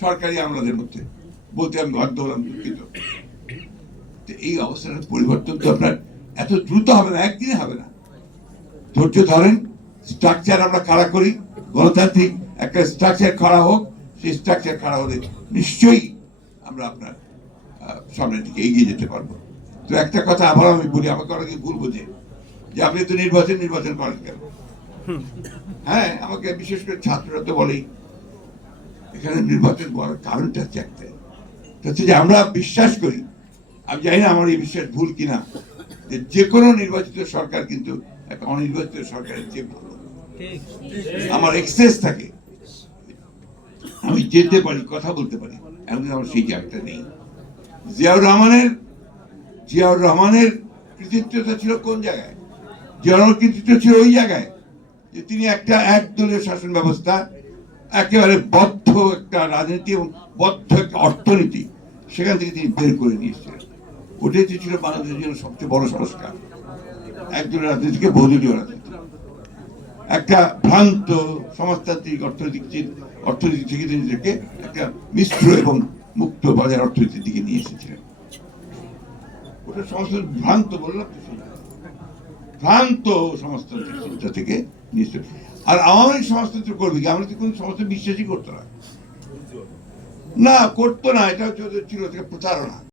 সরকারি আমলাদের মধ্যে। বলতে আমি বাধ্য হলাম দুঃখিত। এই অবস্থার পরিবর্তন তো আপনার এত দ্রুত হবে না একদিনে হবে না। ধৈর্য ধরেন স্ট্রাকচার আমরা খাড়া করি? গণতান্ত্রিক একটা স্ট্রাকচার খাড়া হোক সেই স্ট্রাকচার খাড়া হলে নিশ্চয়ই আমরা আপনার সামনের দিকে এগিয়ে যেতে পারব। তো একটা কথা আবার আমি বলি আমাকে অনেকে ভুল বোঝে যে আপনি তো নির্বাচন নির্বাচন করেন কেন? হ্যাঁ আমাকে বিশেষ করে ছাত্ররা তো বলেই এখানে নির্বাচন করার কারণটা হচ্ছে একটাই হচ্ছে যে আমরা বিশ্বাস করি, আমি জানি না আমার এই বিশ্বাস ভুল কিনা, যে যে কোনো নির্বাচিত সরকার কিন্তু একটা অনির্বাচিত সরকারের চেয়ে ভালো। আমার এক্সেস থাকে। আমি যেতে পারি, কথা বলতে পারি এমন আমার সেই জায়গাটা নেই। জিয়াউর রহমানের জিয়াউর রহমানের কৃতিত্বটা ছিল কোন জায়গায়? জিয়াউর কৃতিত্ব ছিল ওই জায়গায়, যে তিনি একটা একদলীয় শাসন ব্যবস্থা একেবারে বদ্ধ একটা রাজনীতি এবং বদ্ধ একটা অর্থনীতি, সেখান থেকে তিনি বের করে নিয়ে এসেছিলেন। ওটাই ছিল বাংলাদেশের জন্য সবচেয়ে বড় সংস্কার। একজন রাজনীতিকে বহুদলীয় রাজনীতি। একটা ভ্রান্ত সমাজতান্ত্রিক অর্থনৈতিক অর্থনীতি থেকে তিনি নিজেকে একটা মিশ্র এবং মুক্ত বাজার অর্থনীতির দিকে নিয়ে এসেছিলেন। ওটা সমস্ত ভ্রান্ত বললাম তো। ভ্রান্ত সমাজতান্ত্রিক চিন্তা থেকে নিশ্চয়। আর আওয়ামী লীগ সমাজতন্ত্র করবে কি? আমরা তো কোন সমস্ত বিশ্বাসই করতো না। না করতো না। এটা হচ্ছে ওদের ছিল থেকে প্রতারণা।